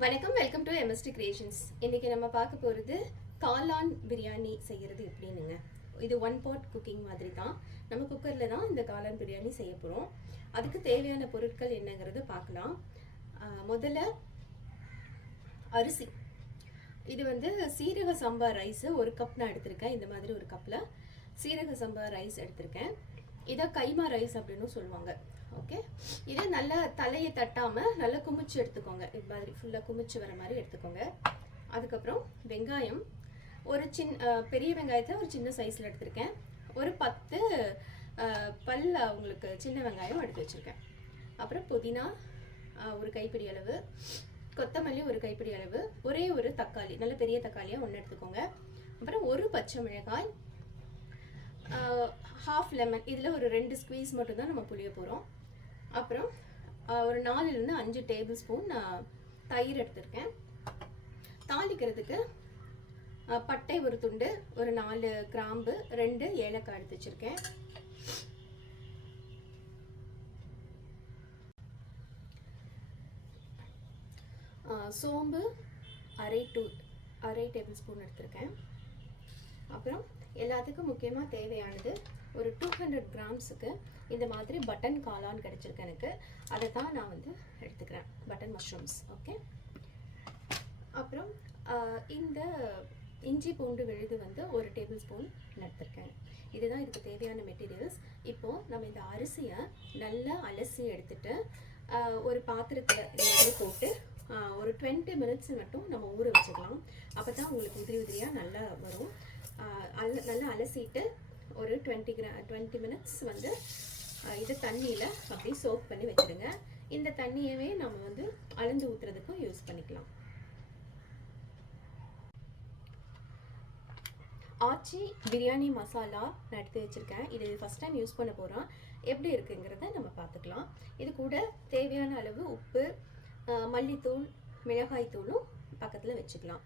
வணக்கம், welcome to MST creations. இன்றைக்கி நம்ம பார்க்க போகிறது காளான் பிரியாணி செய்கிறது எப்படின்னுங்க. இது ஒன் பாட் குக்கிங் மாதிரி தான். நம்ம குக்கரில் தான் இந்த காளான் பிரியாணி செய்ய போகிறோம். அதுக்கு தேவையான பொருட்கள் என்னங்கிறது பார்க்கலாம். முதல்ல அரிசி. இது சீரக சம்பா ரைஸு ஒரு கப் நான் எடுத்திருக்கேன். இந்த மாதிரி ஒரு கப்பில் சீரக சம்பா ரைஸ் எடுத்திருக்கேன். இதை கைமா ரைஸ் அப்படின்னு சொல்லுவாங்க. ஓகே, இதை நல்லா தலையை தட்டாமல் நல்லா குமிச்சு எடுத்துக்கோங்க. இது மாதிரி ஃபுல்லாக குமிச்சு வர மாதிரி எடுத்துக்கோங்க. அதுக்கப்புறம் வெங்காயம், ஒரு பெரிய வெங்காயத்தை ஒரு சின்ன சைஸில் எடுத்திருக்கேன். ஒரு 10 பல் உங்களுக்கு சின்ன வெங்காயம் எடுத்து வச்சுருக்கேன். அப்புறம் புதினா ஒரு கைப்பிடி அளவு, கொத்தமல்லி ஒரு கைப்பிடி அளவு, ஒரே ஒரு தக்காளி, நல்ல பெரிய தக்காளியாக ஒன்று எடுத்துக்கோங்க. அப்புறம் ஒரு பச்சை மிளகாய், ஹாஃப் லெமன், இதில் ஒரு 2 ஸ்குவீஸ் மட்டும்தான் நம்ம புளிய போகிறோம். அப்புறம் ஒரு 4லேருந்து 5 டேபிள் ஸ்பூன் தயிர் எடுத்திருக்கேன். தாளிக்கிறதுக்கு பட்டை ஒரு துண்டு, ஒரு 4 கிராம்பு, 2 ஏலக்காய் எடுத்து வச்சுருக்கேன். சோம்பு அரை டேபிள் ஸ்பூன் எடுத்திருக்கேன். அப்புறம் எல்லாத்துக்கும் முக்கியமாக தேவையானது ஒரு 200 கிராம்ஸுக்கு இந்த மாதிரி பட்டன் காளான் கிடச்சிருக்கு எனக்கு. அதை தான் நான் எடுத்துக்கிறேன், பட்டன் மஷ்ரூம்ஸ். ஓகே, அப்புறம் இந்த இஞ்சி பூண்டு விழுது ஒரு டேபிள் ஸ்பூன் எடுத்துருக்கேன். இதுதான் இதுக்கு தேவையான மெட்டீரியல்ஸ். இப்போது நம்ம இந்த அரிசியை நல்லா அலசி எடுத்துட்டு ஒரு பாத்திரத்தில் இந்த மாதிரி போட்டு ஒரு 20 மினிட்ஸ் மட்டும் நம்ம ஊற வச்சுக்கலாம். அப்போ தான் உங்களுக்கு உதிரி உதிரியாக நல்லா வரும். நல்லா அலசிட்டு ஒரு 20 மினிட்ஸ் இதை தண்ணியில் அப்படியே சோக் பண்ணி வச்சுடுங்க. இந்த தண்ணியவே நம்ம அளந்து ஊற்றுறதுக்கும் யூஸ் பண்ணிக்கலாம். ஆச்சி பிரியாணி மசாலா நான் எடுத்து வச்சுருக்கேன். இது ஃபஸ்ட் டைம் யூஸ் பண்ண போகிறோம். எப்படி இருக்குங்கிறத நம்ம பார்த்துக்கலாம். இது கூட தேவையான அளவு உப்பு, மல்லித்தூள், மிளகாய் தூளும் பக்கத்தில் வச்சுக்கலாம்.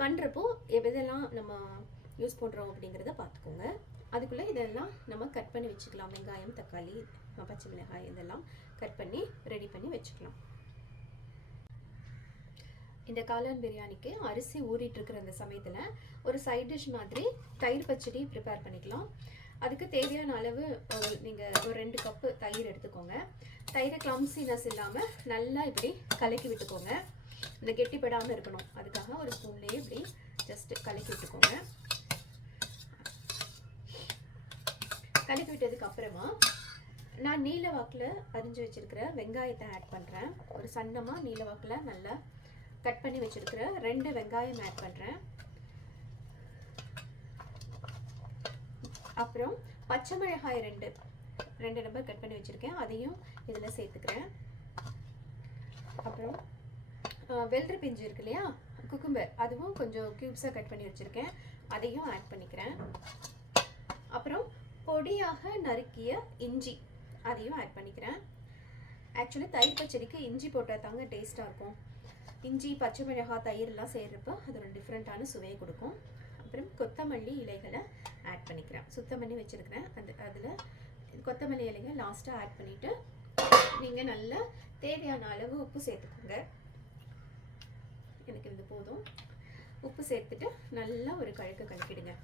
பண்ணுறப்போ எதெல்லாம் நம்ம யூஸ் பண்ணுறோம் அப்படிங்கிறத பார்த்துக்கோங்க. அதுக்குள்ளே இதெல்லாம் நம்ம கட் பண்ணி வச்சுக்கலாம். வெங்காயம், தக்காளி, பச்சை மிளகாய் இதெல்லாம் கட் பண்ணி ரெடி பண்ணி வச்சுக்கலாம். இந்த காளான் பிரியாணிக்கு அரிசி ஊறிட்டுருக்கிற அந்த சமயத்தில் ஒரு சைட் டிஷ் மாதிரி தயிர் பச்சடி ப்ரிப்பேர் பண்ணிக்கலாம். அதுக்கு தேவையான அளவு நீங்கள் ஒரு 2 கப்பு தயிர் எடுத்துக்கோங்க. தயிரை கிளம்சினஸ் இல்லாமல் நல்லா இப்படி கலக்கி விட்டுக்கோங்க. இந்த கெட்டிப்படாமல் இருக்கணும். அதுக்காக ஒரு ஸ்பூன்லேயே இப்படி ஜஸ்ட்டு கலக்கி விட்டுக்கோங்க. கலக்கி விட்டதுக்கு அப்புறமா நான் நீல வாக்கில் அரிஞ்சு வச்சிருக்கிற வெங்காயத்தை ஆட் பண்ணுறேன். ஒரு சன்னமாக நீல வாக்கில் நல்லா கட் பண்ணி வச்சிருக்கிற 2 வெங்காயம் ஆட் பண்ணுறேன். அப்புறம் பச்சை மிளகாய் 2 நம்பர் கட் பண்ணி வச்சுருக்கேன், அதையும் இதில் சேர்த்துக்கிறேன். அப்புறம் வெள்ளரி பிஞ்சு இருக்கு இல்லையா, குக்கும்பர், அதுவும் கொஞ்சம் க்யூப்ஸாக கட் பண்ணி வச்சுருக்கேன், அதையும் ஆட் பண்ணிக்கிறேன். அப்புறம் பொடியாக நறுக்கிய இஞ்சி, அதையும் ஆட் பண்ணிக்கிறேன். ஆக்சுவலி தயிர் பச்சடிக்கு இஞ்சி போட்டால் தாங்க டேஸ்ட்டாக இருக்கும். இஞ்சி, பச்சை மிளகாய், தயிரெலாம் செய்கிறப்போ அது ஒரு டிஃப்ரெண்ட்டான சுவையை கொடுக்கும். அப்புறம் கொத்தமல்லி இலைகளை ஆட் பண்ணிக்கிறேன். சுத்தம் பண்ணி வச்சுருக்கிறேன். அதில் கொத்தமல்லி இலைகள் லாஸ்ட்டாக ஆட் பண்ணிவிட்டு நீங்கள் நல்லா தேவையான அளவு உப்பு சேர்த்துக்கோங்க. எனக்கு இது போதும். உப்பு சேர்த்துட்டு நல்லா ஒரு கலக்கிடுங்க.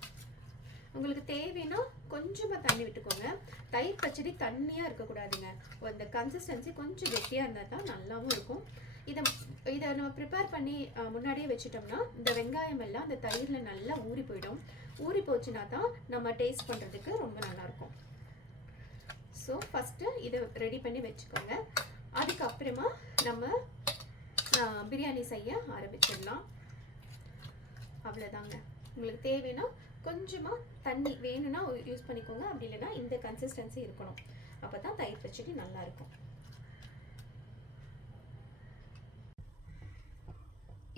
உங்களுக்கு தேவைன்னா கொஞ்சமாக தண்ணி விட்டுக்கோங்க. தயிர் பச்சடி தண்ணியாக இருக்கக்கூடாதுங்க. அந்த கன்சிஸ்டன்சி கொஞ்சம் கெட்டியாக இருந்தால் தான் நல்லாவும் இருக்கும். இதை நம்ம ப்ரிப்பேர் பண்ணி முன்னாடியே வச்சுட்டோம்னா இந்த வெங்காயம் எல்லாம் அந்த தயிரில் நல்லா ஊறி போயிடும். ஊறி போச்சுன்னா தான் நம்ம டேஸ்ட் பண்ணுறதுக்கு ரொம்ப நல்லாயிருக்கும். ஸோ ஃபஸ்ட்டு இதை ரெடி பண்ணி வச்சுக்கோங்க. அதுக்கப்புறமா நம்ம பிரியாணி செய்ய ஆரம்பிச்சிடலாம். அவ்வளோதாங்க. உங்களுக்கு தேவைன்னா கொஞ்சமாக தண்ணி வேணும்னா யூஸ் பண்ணிக்கோங்க. அப்படி இல்லைன்னா இந்த கன்சிஸ்டன்சி இருக்கணும். அப்போ தான் தயிர் பச்சடி நல்லாயிருக்கும்.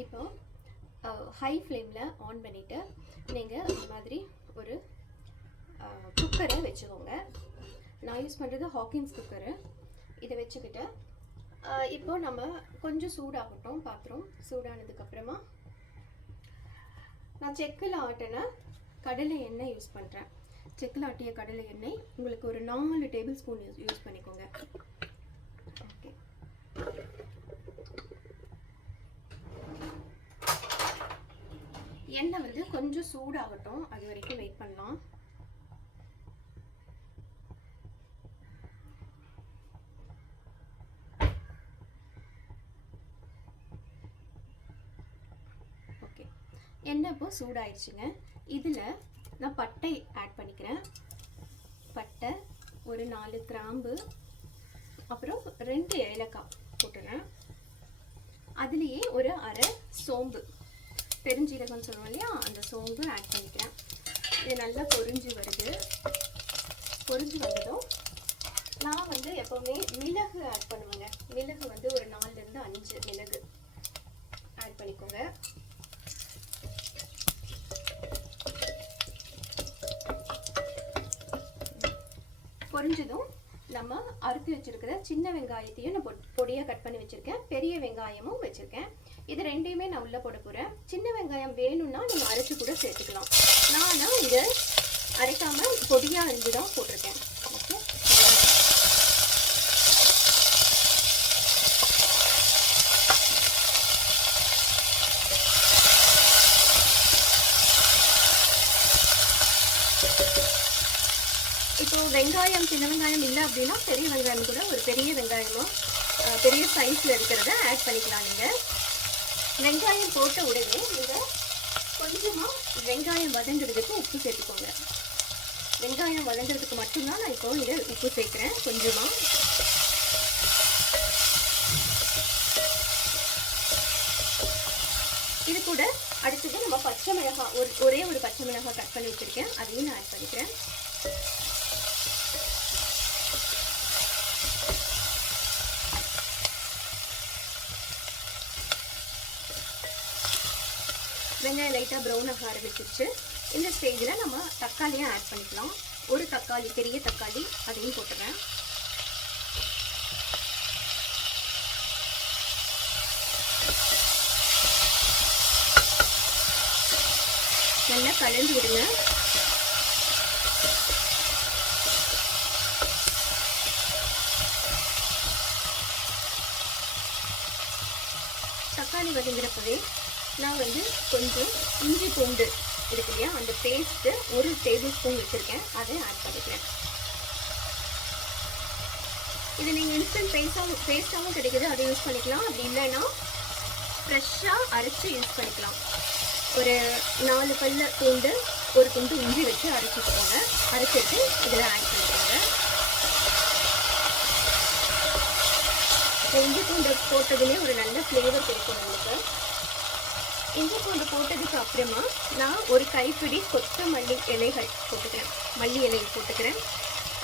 இப்போ ஹை ஃப்ளேமில் ஆன் பண்ணிவிட்டு நீங்கள் இந்த மாதிரி ஒரு குக்கரை வச்சுக்கோங்க. நான் யூஸ் பண்ணுறது ஹாக்கின்ஸ் குக்கரு. இதை வச்சுக்கிட்டு இப்போது நம்ம கொஞ்சம் சூடாகட்டும். பாத்திரம் சூடானதுக்கப்புறமா நான் செக்கில் ஆட்டின கடலை எண்ணெய் யூஸ் பண்ணுறேன். செக்கில் ஆட்டிய கடலை எண்ணெய் உங்களுக்கு ஒரு 4 டேபிள் ஸ்பூன் யூஸ் பண்ணிக்கோங்க. ஓகே, எண்ணெய் வந்து கொஞ்சம் சூடாகட்டும், அது வரைக்கும் வெயிட் பண்ணலாம். ஓகே, எண்ணெய் இப்போ சூடாயிடுச்சுங்க. இதில் நான் பட்டை ஆட் பண்ணிக்கிறேன். பட்டை, ஒரு 4 கிராம்பு, அப்புறம் 2 ஏலக்காய் போட்டுறேன். அதுலேயே ஒரு அரை சோம்பு, பெருஞ்சீரகம் சொல்லுவோம் இல்லையா, அந்த சோம்பு ஆட் பண்ணிக்கிறேன். இது நல்லா பொரிஞ்சு வருது. பொரிஞ்சு வந்ததும் நான் வந்து எப்போவுமே மிளகு ஆட் பண்ணுவேங்க. மிளகு வந்து ஒரு 4லேருந்து 5 மிளகு ஆட் பண்ணிக்கோங்க. பொரிஞ்சதும் நம்ம அறுத்து வச்சிருக்கிற சின்ன வெங்காயத்தையும் நான் பொடியாக கட் பண்ணி வச்சுருக்கேன். பெரிய வெங்காயமும் வச்சுருக்கேன். இது ரெண்டையுமே நான் உள்ளே போட போகிறேன். சின்ன வெங்காயம் வேணும்னா நீங்கள் அரைச்சி கூட சேர்த்துக்கலாம். நான் இதை அரைக்காமல் பொடியாக இருந்து தான் போட்டிருக்கேன். ஓகே, இப்போ வெங்காயம், சின்ன வெங்காயம் இல்லை அப்படின்னா பெரிய வெங்காயம் கூட, ஒரு பெரிய வெங்காயமும் பெரிய சைஸில் இருக்கிறத ஆட் பண்ணிக்கலாம். நீங்கள் வெங்காயம் போட்ட உடனே நீங்கள் கொஞ்சமாக வெங்காயம் வதங்குறதுக்கு உப்பு சேர்த்துக்கோங்க. வெங்காயம் வதங்குறதுக்கு மட்டும்தான் நான் இப்போ இங்கே உப்பு சேர்க்குறேன் கொஞ்சமாக. இது கூட அடுத்தது நம்ம பச்சை மிளகாய், ஒரே ஒரு பச்சை மிளகாய் கட் பண்ணி வச்சுருக்கேன், அதையும் நான் ஆட் பண்ணிக்கிறேன். வெங்காயம் லைட்டாக ப்ரௌன் ஆக ஆரம்பிச்சிருச்சு. இந்த ஸ்டேஜில் நம்ம தக்காளியும் ஆட் பண்ணிக்கலாம். ஒரு தக்காளி, பெரிய தக்காளி, அதையும் போட்டுறேன். நல்லா கலந்து விடுங்க. தக்காளி வதங்குறப்பவே நான் வந்து கொஞ்சம் இஞ்சி பூண்டு இருக்கு இல்லையா, அந்த பேஸ்ட்டு 1 டேபிள் ஸ்பூன் வச்சுருக்கேன், அதை ஆட் பண்ணிக்கிறேன். இது நீங்கள் இன்ஸ்டன்ட் பேஸ்ட்டாகவும் கிடைக்குது, அதை யூஸ் பண்ணிக்கலாம். அப்படி இல்லைன்னா ஃப்ரெஷ்ஷாக அரைச்சி யூஸ் பண்ணிக்கலாம். ஒரு 4 பல்லு பூண்டு, ஒரு துண்டு இஞ்சி வச்சு அரைச்சிக்கோங்க. அரைச்சிட்டு இதில் ஆட் பண்ணிக்கோங்க. இஞ்சி பூண்டு போட்டதுலேயே ஒரு நல்ல ஃப்ளேவர் கிடைக்கும் உங்களுக்கு. இஞ்சி பூண்டு போட்டதுக்கு அப்புறமா நான் ஒரு கைப்பிடி கொத்தமல்லி இலைகள் போட்டுக்கிறேன், மல்லி இலைகள் போட்டுக்கிறேன்.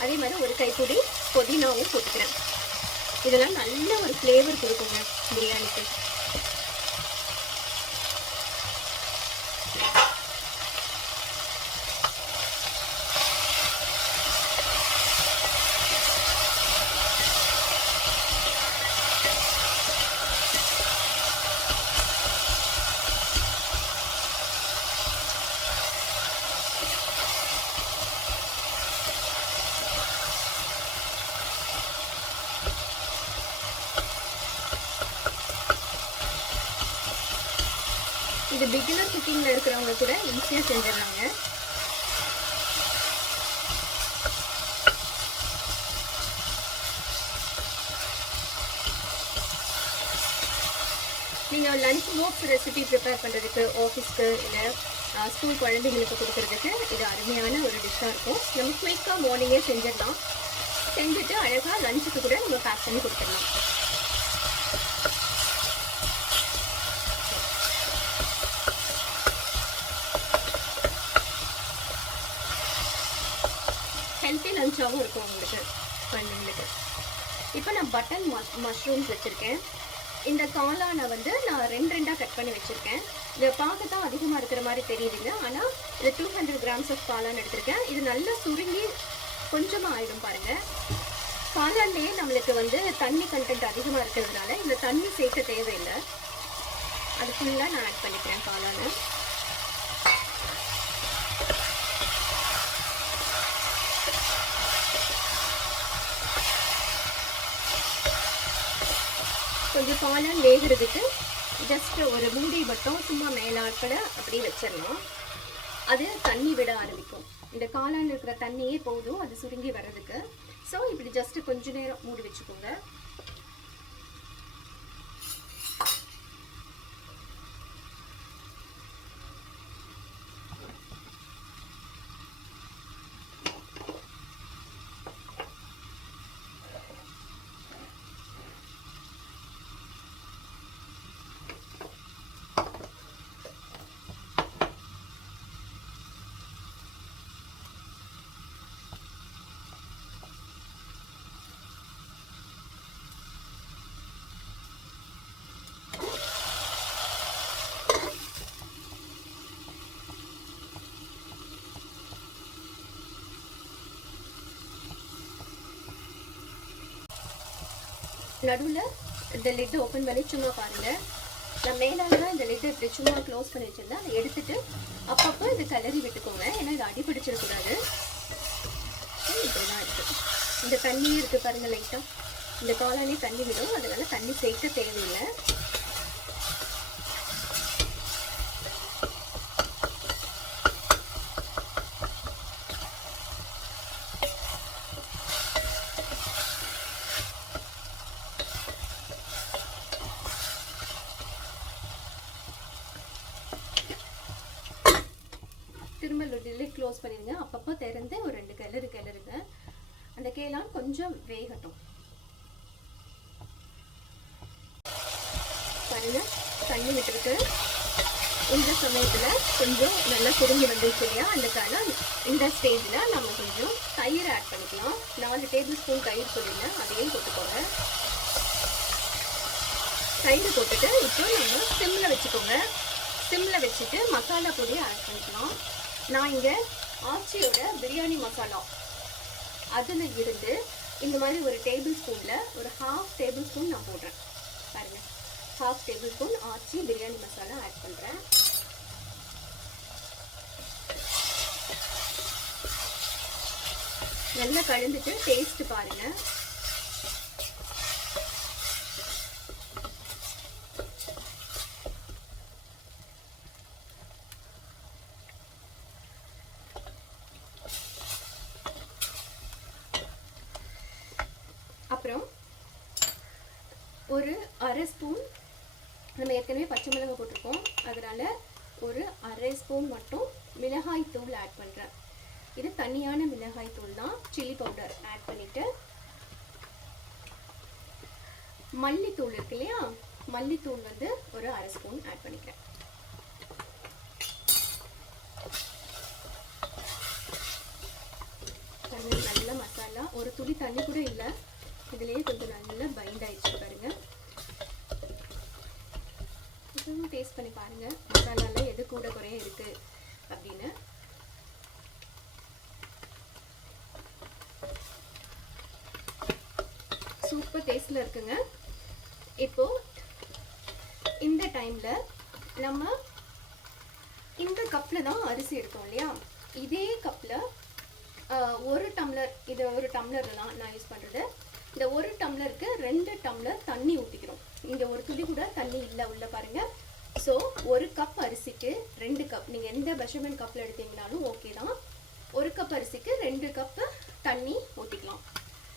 அதே மாதிரி ஒரு கைப்பிடி புதினாவும் போட்டுக்கிறேன். இதெல்லாம் நல்ல ஒரு ஃப்ளேவர் கொடுக்குங்க பிரியாணிக்கு. இது பிகினர் குக்கிங்கில் இருக்கிறவங்க கூட ஈஸியாக செஞ்சிடறாங்க. நீங்கள் லஞ்ச் பாக்ஸ் ரெசிபி ப்ரிப்பேர் பண்ணுறதுக்கு, ஆஃபீஸ்க்கு இல்லை ஸ்கூல் குழந்தைங்களுக்கு கொடுக்குறதுக்கு இது அருமையான ஒரு டிஷ்ஷாக இருக்கும். நம்ம குயிக்காக மார்னிங்கே செஞ்சிடலாம். செஞ்சுட்டு அழகாக லஞ்சுக்கு கூட நம்ம பேக் பண்ணி கொடுத்துடலாம். ஹெல்த்தி லஞ்சாகவும் இருக்கும் உங்களுக்கு, குழந்தைங்களுக்கு. இப்போ நான் பட்டன் மஷ்ரூம்ஸ் வச்சுருக்கேன். இந்த காளானை வந்து நான் 2 கட் பண்ணி வச்சுருக்கேன். இதை பார்க்க தான் அதிகமாக இருக்கிற மாதிரி தெரியுதுங்க, ஆனால் இது 200 கிராம்ஸ் ஆஃப் காளான் எடுத்திருக்கேன். இது நல்லா சுருங்கி கொஞ்சமாக ஆயிடும் பாருங்கள். காளான்லேயே நம்மளுக்கு வந்து தண்ணி கண்டென்ட் அதிகமாக இருக்கிறதுனால இந்த தண்ணி சேர்க்க தேவையில்லை. அது ஃபுல்லாக நான் ஆட் பண்ணிக்கிறேன் காளானை. கொஞ்சம் காளான் வேகிறதுக்கு ஜஸ்ட் ஒரு மூடி மட்டும் சும்மா மேலாட்களை அப்படியே வச்சிடலாம். அது தண்ணி விட ஆரம்பிக்கும். இந்த காளான் இருக்கிற தண்ணியே போதும் அது சுருங்கி வர்றதுக்கு. ஸோ இப்படி ஜஸ்ட் கொஞ்ச நேரம் மூடி வச்சுக்கோங்க. நடுவில் இந்த லிட்டு ஓப்பன் பண்ணி சும்மா பாருங்கள். நான் மேலாலாம் இந்த லிட்டு இப்படி சும்மா க்ளோஸ் பண்ணி வச்சுருந்தேன். அதை எடுத்துட்டு அப்பப்போ இது கிளறி விட்டுக்கோங்க. ஏன்னா இது அடி பிடிச்சிடக்கூடாது. இப்படி தான் இருக்குது. இந்த தண்ணியே இருக்குது பாருங்கள், லைட்டாக இந்த காளானே தண்ணி விடும். அதனால தண்ணி சேர்க்க தேவையில்லை. திரும்ப லிட் க்ளோஸ் பண்ணிடுங்க. அப்பப்போ திறந்து ஒரு 2 கிளறுங்க. அந்த கேளான் கொஞ்சம் வேகட்டும். பாருங்க தண்ணி விட்டுருக்கு. இந்த சமயத்தில் கொஞ்சம் நல்லா சுருங்கி வந்துருச்சு இல்லையா அந்த காளான். இந்த ஸ்டேஜில் நம்ம கொஞ்சம் தயிர் ஆட் பண்ணிக்கலாம். 4 டேபிள் ஸ்பூன் தயிர் சொல்லியிருந்தேன், அதையும் போட்டுக்கோங்க. தயிர் போட்டுட்டு இப்போ நம்ம சிம்மில் வச்சுக்கோங்க. சிம்மில் வச்சுட்டு மசாலா பொடியை ஆட் பண்ணிக்கலாம். நான் இங்கே ஆச்சியோட பிரியாணி மசாலா அதில் இருந்து இந்த மாதிரி ஒரு டேபிள் ஸ்பூனில் ஒரு 1/2 டேபிள் ஸ்பூன் நான் போடுறேன். பாருங்கள், 1/2 டேபிள் ஸ்பூன் ஆச்சி பிரியாணி மசாலா ஆட் பண்ணுறேன். நல்லா கலந்துட்டு டேஸ்ட் பாருங்கள். அப்புறம் ஒரு 1/2 ஸ்பூன் நம்ம ஏற்கனவே பச்சை மிளகாய் போட்டிருக்கோம், அதனால் ஒரு 1/2 ஸ்பூன் மட்டும் மிளகாய் தூள் ஆட் பண்ணுறேன். இது தனியான மிளகாய் தூள் தான், சில்லி பவுடர் ஆட் பண்ணிவிட்டு மல்லித்தூள் இருக்கு இல்லையா, மல்லித்தூள் வந்து ஒரு 1/2 ஸ்பூன் ஆட் பண்ணிக்கிறேன். நல்ல மசாலா, ஒரு துளி தண்ணி கூட இல்லை, இதுலேயே கொஞ்சம் நல்லா பைண்ட் ஆயிடுச்சு பாருங்க. இதுவும் டேஸ்ட் பண்ணி பாருங்க மசாலால எது கூட குறைய இருக்கு அப்படின்னு. சூப்பர் டேஸ்ட்ல இருக்குங்க. இப்போ இந்த டைம்ல நம்ம இந்த கப்ல தான் அரிசி எடுத்தோம் இல்லையா, இதே கப்ல 1 டம்ளர், இது 1 டம்ளர் தான் நான் யூஸ் பண்றது. இந்த 1 டம்ளருக்கு 2 டம்ளர் தண்ணி ஊற்றிக்கிறோம். இங்கே ஒரு துளி கூட தண்ணி இல்லை உள்ள பாருங்க. ஸோ 1 கப் அரிசிக்கு 2 கப், நீங்கள் எந்த மெஷர்மெண்ட் கப்பில் எடுத்தீங்கனாலும் ஓகே தான். 1 கப் அரிசிக்கு 2 கப்பு தண்ணி ஊற்றிக்கலாம்.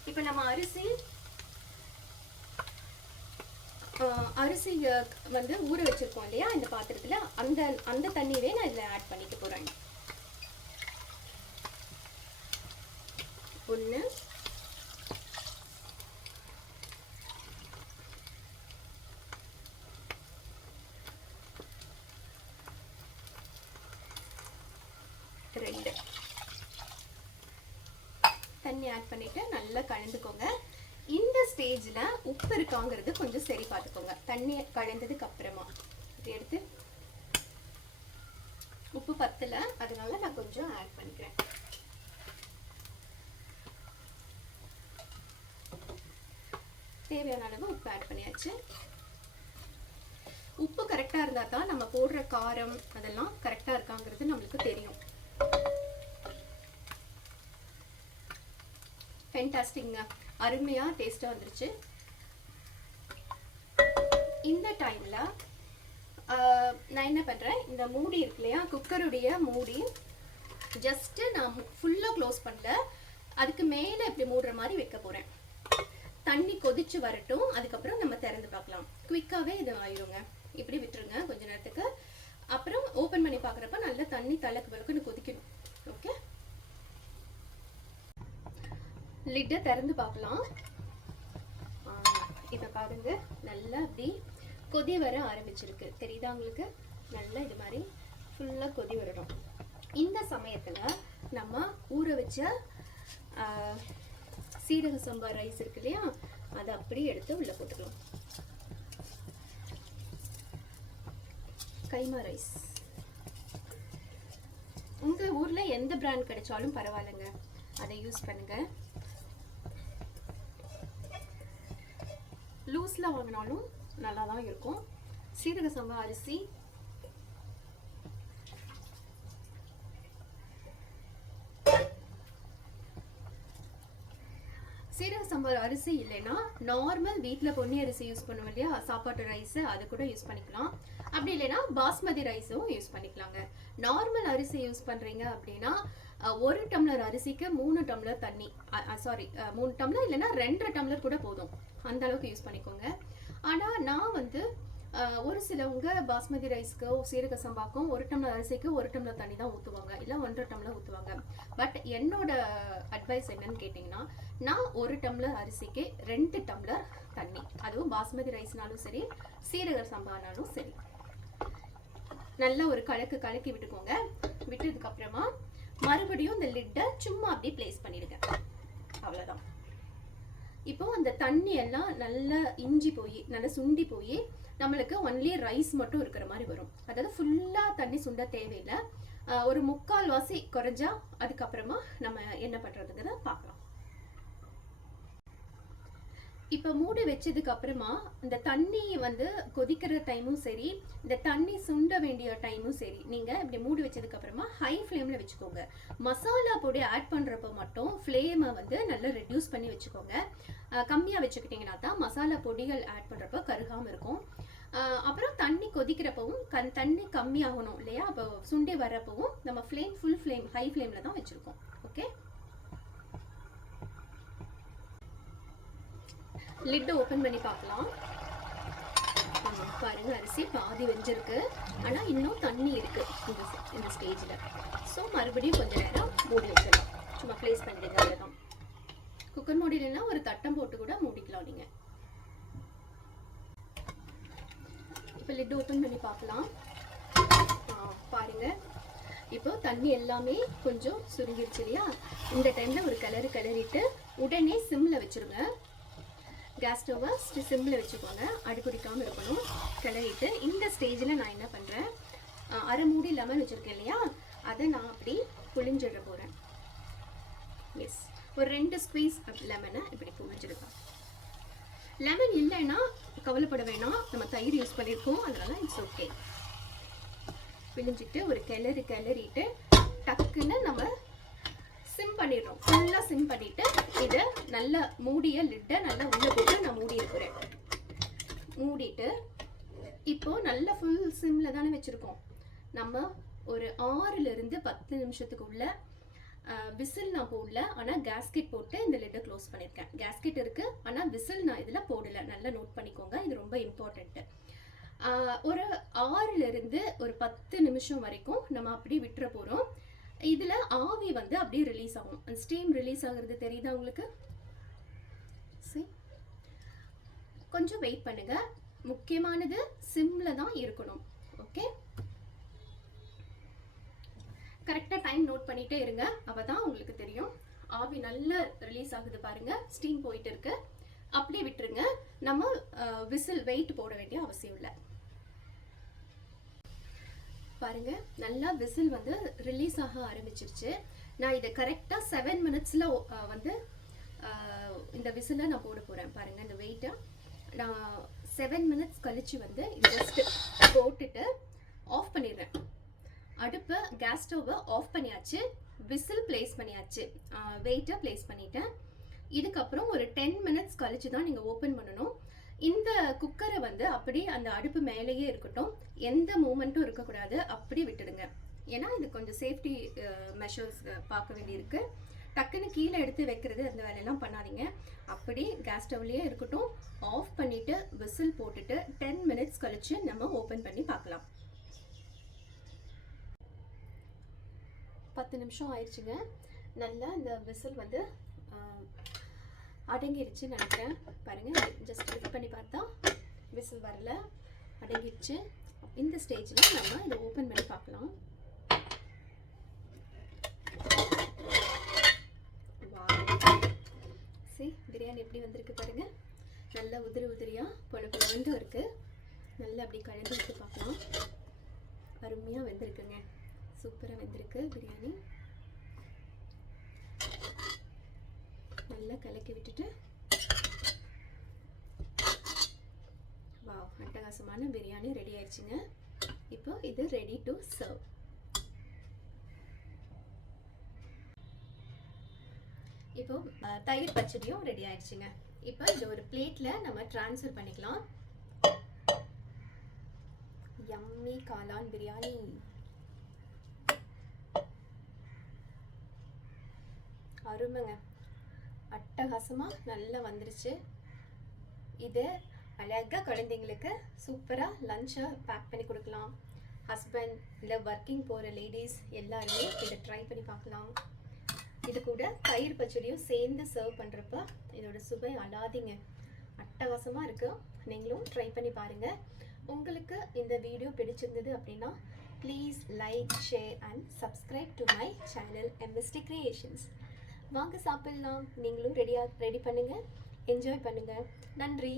இப்போ நம்ம அரிசி வந்து ஊற வச்சுருக்கோம் இல்லையா இந்த பாத்திரத்தில், அந்த தண்ணியவே நான் இதில் ஆட் பண்ணிக்க போகிறேன். 1 2 தண்ணி ஆட் பண்ணிட்டு நல்லா கலந்துக்கோங்க. இந்த ஸ்டேஜ்ல உப்பு இருக்காங்கிறது கொஞ்சம் சரி பார்த்துக்கோங்க. தண்ணி கலந்ததுக்கு அப்புறமா எடுத்து உப்பு பத்தல, அதனால நான் கொஞ்சம் ஆட் பண்ணிக்கிறேன். தேவையான அளவு உப்பு ஆட் பண்ணியாச்சு. உப்பு கரெக்டா இருந்தா தான் நம்ம போடுற காரம் அதெல்லாம் கரெக்டா இருக்காங்கிறது நம்மளுக்கு தெரியும். ஃபேண்டாஸ்டிக்ங்க, அருமையா டேஸ்டா வந்துருச்சு. இந்த டைம்ல நான் என்ன பண்ணுறேன், இந்த மூடி இருக்கு இல்லையா, குக்கருடைய மூடி ஜஸ்ட்டு நான் ஃபுல்லாக க்ளோஸ் பண்ணல, அதுக்கு மேலே இப்படி மூடுற மாதிரி வைக்க போகிறேன். தண்ணி கொதிச்சு வரட்டும், அதுக்கப்புறம் நம்ம திறந்து பார்க்கலாம். குயிக்காகவே இது ஆயிருங்க. இப்படி விட்டுருங்க கொஞ்ச நேரத்துக்கு. அப்புறம் ஓப்பன் பண்ணி பார்க்குறப்ப நல்லா தண்ணி தலைக்கு வரைக்கும் கொதிக்கணும். ஓகே, லிட்டை திறந்து பார்க்கலாம். இதை பாருங்க, நல்லா அப்படி கொதி வர ஆரம்பிச்சிருக்கு. தெரியுதா உங்களுக்கு? நல்லா இது மாதிரி ஃபுல்லாக கொதி வரணும். இந்த சமயத்தில் நம்ம ஊற வச்ச சீரக சம்பா ரைஸ் இருக்கு இல்லையா, அதை அப்படியே எடுத்து உள்ளே போட்டுக்கலாம். கைமா ரைஸ் உங்கள் ஊரில் எந்த பிராண்ட் கிடைச்சாலும் பரவாயில்லைங்க, அதை யூஸ் பண்ணுங்க. லூஸில் வாங்கினாலும் நல்லா தான் இருக்கும். சீரக சம்பா அரிசி சீரக சம்பா அரிசி இல்லைன்னா நார்மல் வீட்டில் பொன்னி அரிசி யூஸ் பண்ணுவோம் இல்லையா, சாப்பாட்டு ரைஸ், அது கூட யூஸ் பண்ணிக்கலாம். அப்படி இல்லைன்னா பாஸ்மதி ரைஸும் யூஸ் பண்ணிக்கலாங்க. நார்மல் அரிசி யூஸ் பண்ணுறீங்க அப்படின்னா 1 டம்ளர் அரிசிக்கு 3 டம்ளர் தண்ணி, 3 டம்ளர் இல்லைன்னா 2 டம்ளர் கூட போதும், அந்த அளவுக்கு யூஸ் பண்ணிக்கோங்க. ஆனால் நான் வந்து ஒரு சிலவங்க பாஸ்மதி ரைஸ்க்கோ சீரக சம்பாக்கும் 1 டம்ளர் அரிசிக்கு 1 டம்ளர் தண்ணி தான் ஊற்றுவாங்க, இல்லை 1.5 டம்ளர் ஊற்றுவாங்க. பட் என்னோட அட்வைஸ் என்னன்னு கேட்டிங்கன்னா, நான் 1 டம்ளர் அரிசிக்கு 2 டம்ளர் தண்ணி, அதுவும் பாஸ்மதி ரைஸ்னாலும் சரி சீரக சம்பானாலும் சரி, நல்லா ஒரு கலக்கி விட்டுக்கோங்க. விட்டதுக்கு அப்புறமா மறுபடியும் இந்த லிட்டை சும்மா அப்படியே பிளேஸ் பண்ணிடுங்க. அவ்வளோதான். இப்போ அந்த தண்ணி எல்லாம் நல்லா இஞ்சி போய் நல்லா சுண்டி போய் நம்மளுக்கு ஒன்லி ரைஸ் மட்டும் இருக்கிற மாதிரி வரும். அதாவது ஃபுல்லாக தண்ணி சுண்ட தேவையில்லை, ஒரு 3/4 வாசி குறைஞ்சா அதுக்கப்புறமா நம்ம என்ன பண்ணுறதுங்கிறத பார்க்கலாம். இப்போ மூடி வச்சதுக்கு அப்புறமா இந்த தண்ணி வந்து கொதிக்கிற டைமும் சரி, இந்த தண்ணி சுண்ட வேண்டிய டைமும் சரி, நீங்கள் இப்படி மூடி வச்சதுக்கு அப்புறமா ஹை ஃப்ளேமில் வச்சுக்கோங்க. மசாலா பொடி ஆட் பண்ணுறப்ப மட்டும் ஃப்ளேமை வந்து நல்லா ரெடியூஸ் பண்ணி வச்சுக்கோங்க. கம்மியாக வச்சுக்கிட்டிங்கன்னா தான் மசாலா பொடிகள் ஆட் பண்ணுறப்ப கருகாமல் இருக்கும். அப்புறம் தண்ணி கொதிக்கிறப்பவும் தண்ணி கம்மியாகணும் இல்லையா, அப்போ சுண்டி வரப்பவும் நம்ம ஃபுல் ஃப்ளேம் ஹை ஃப்ளேமில் தான் வச்சுருக்கோம். ஓகே, லிட்டை ஓப்பன் பண்ணி பார்க்கலாம். பாருங்க, அரிசி பாதி வெஞ்சிருக்கு, ஆனால் இன்னும் தண்ணி இருக்கு இந்த ஸ்டேஜில். ஸோ மறுபடியும் கொஞ்சம் நேரம் மூடி வச்சிடலாம். சும்மா ப்ளேஸ் பண்ணிடுங்க, அவ்வளோதான். குக்கர் மூடினா ஒரு தட்டம் போட்டு கூட மூடிக்கலாம் நீங்கள். இப்போ லிட் ஓப்பன் பண்ணி பார்க்கலாம். பாருங்க, இப்போ தண்ணி எல்லாமே கொஞ்சம் சுருங்கிருச்சு இல்லையா, இந்த டைமில் ஒரு கிளறிட்டு உடனே சிம்மில் வச்சுருங்க. கேஸ் ஸ்டவ்வை சிம்மில் வச்சுக்கோங்க, அடிக்குடிக்காமல் இருக்கணும். கிளறிட்டு இந்த ஸ்டேஜில் நான் என்ன பண்ணுறேன், அரை மூடி லெமன் வச்சுருக்கேன் இல்லையா, அதை நான் அப்படி புளிஞ்சிட போகிறேன். எஸ், ஒரு 2 ஸ்குவீஸ் லெமனை இப்படி புளிஞ்சிருக்கேன். லெமன் இல்லைன்னா கவலைப்பட வேணாம், நம்ம தயிர் யூஸ் பண்ணியிருக்கோம், அதனால இட்ஸ் ஓகே. பிழிஞ்சிட்டு ஒரு கிளறிட்டு டக்குன்னு நம்ம சிம் பண்ணிடுறோம். ஃபுல்லாக சிம் பண்ணிவிட்டு இதை நல்லா மூடிய லிட்டை நல்லா உள்ளே போட்டு நான் மூடி இருக்கிறேன். மூடிட்டு இப்போது நல்லா ஃபுல் சிம்மில் தானே வச்சுருக்கோம். நம்ம ஒரு 6லிருந்து 10 நிமிஷத்துக்கு உள்ள விசில் நான் போடல, ஆனால் கேஸ்கெட் போட்டு இந்த லிட்டை க்ளோஸ் பண்ணியிருக்கேன். கேஸ்கெட் இருக்குது, ஆனால் விசில் நான் இதில் போடலை. நல்லா நோட் பண்ணிக்கோங்க, இது ரொம்ப இம்பார்ட்டண்ட்டு. ஒரு 6லிருந்து ஒரு 10 நிமிஷம் வரைக்கும் நம்ம அப்படி விட்டுற போகிறோம். இதில் ஆவி வந்து அப்படியே ரிலீஸ் ஆகும். அந்த ஸ்டீம் ரிலீஸ் ஆகுறது தெரியுதா உங்களுக்கு? சரி, கொஞ்சம் வெயிட் பண்ணுங்க. முக்கியமானது சிம்மில் தான் இருக்கணும். ஓகே, கரெக்டாக டைம் நோட் பண்ணிகிட்டே இருங்க, அப்போ தான் உங்களுக்கு தெரியும். ஆவி நல்லா ரிலீஸ் ஆகுது பாருங்க, ஸ்டீம் போயிட்டு இருக்கு. அப்படியே விட்டுருங்க, நம்ம விசில் வெயிட் போட வேண்டிய அவசியம் இல்லை. பாருங்க, நல்லா விசில் வந்து ரிலீஸ் ஆக ஆரம்பிச்சிருச்சு. நான் இதை கரெக்டாக 7 மினிட்ஸில் வந்து இந்த விசிலை நான் போட போகிறேன். பாருங்க, இந்த வெயிட்டை நான் 7 மினிட்ஸ் கழிச்சு வந்து ஜஸ்ட் போட்டுட்டு ஆஃப் பண்ணிடுறேன். அடுப்பை கேஸ் ஸ்டவ்வை ஆஃப் பண்ணியாச்சு, விசில் பிளேஸ் பண்ணியாச்சு, வெயிட்டை பிளேஸ் பண்ணிட்டேன். இதுக்கப்புறம் ஒரு 10 மினிட்ஸ் கழிச்சு தான் நீங்கள் ஓப்பன் பண்ணணும். இந்த குக்கரை வந்து அப்படியே அந்த அடுப்பு மேலேயே இருக்கட்டும், எந்த மூமெண்ட்டும் இருக்கக்கூடாது, அப்படி விட்டுடுங்க. ஏன்னா இது கொஞ்சம் சேஃப்டி மெஷர்ஸ் பார்க்க வேண்டியிருக்கு. டக்குன்னு கீழே எடுத்து வைக்கிறது அந்த வேலையெல்லாம் பண்ணாதீங்க. அப்படி கேஸ் ஸ்டவ்லேயே இருக்கட்டும். ஆஃப் பண்ணிவிட்டு விசில் போட்டுட்டு 10 மினிட்ஸ் கழித்து நம்ம ஓப்பன் பண்ணி பார்க்கலாம். 10 நிமிஷம் ஆயிடுச்சுங்க. நல்லா இந்த விசில் வந்து அடங்கிருச்சு நினைக்கிறேன். பாருங்கள், ஜஸ்ட் லிஃப்ட் பண்ணி பார்த்தா விசில் வரல, அடங்கிருச்சு. இந்த ஸ்டேஜில் நம்ம இதை ஓப்பன் பண்ணி பார்க்கலாம். சரி, பிரியாணி எப்படி வந்திருக்கு பாருங்கள். நல்லா உதிரி உதிரியாக பொழுது இருக்குது. நல்லா அப்படி கலந்து விட்டு பார்க்கலாம். அருமையாக வெந்திருக்குங்க, சூப்பராக வெந்திருக்கு பிரியாணி. நல்லா கலக்கி விட்டுட்டு வா, அட்டகாசமான பிரியாணி ரெடி ஆயிடுச்சுங்க. இப்போ இது ரெடி டு சர்வ். இப்போ தயிர் பச்சடியும் ரெடி ஆயிடுச்சுங்க. இப்போ இது ஒரு பிளேட்டில் நம்ம ட்ரான்ஸ்ஃபர் பண்ணிக்கலாம். யம்மி காளான் பிரியாணி. அருமைங்க, அட்டகாசமாக நல்லா வந்துருச்சு. இது அழகாக குழந்தைங்களுக்கு சூப்பராக லஞ்சை பேக் பண்ணி கொடுக்கலாம். ஹஸ்பண்ட் இல்லை ஒர்க்கிங் போகிற லேடிஸ் எல்லாருமே இதை ட்ரை பண்ணி பார்க்கலாம். இது கூட தயிர் பச்சடியும் சேர்ந்து சர்வ் பண்ணுறப்ப இதோட சுவை அலாதிங்க, அட்டகாசமாக இருக்குது. நீங்களும் ட்ரை பண்ணி பாருங்கள். உங்களுக்கு இந்த வீடியோ பிடிச்சிருந்தது அப்படின்னா please like, share and subscribe to my channel MST creations. வாங்க சாப்பிட்லாம். நீங்களும் ரெடி பண்ணுங்கள், என்ஜாய் பண்ணுங்கள். நன்றி.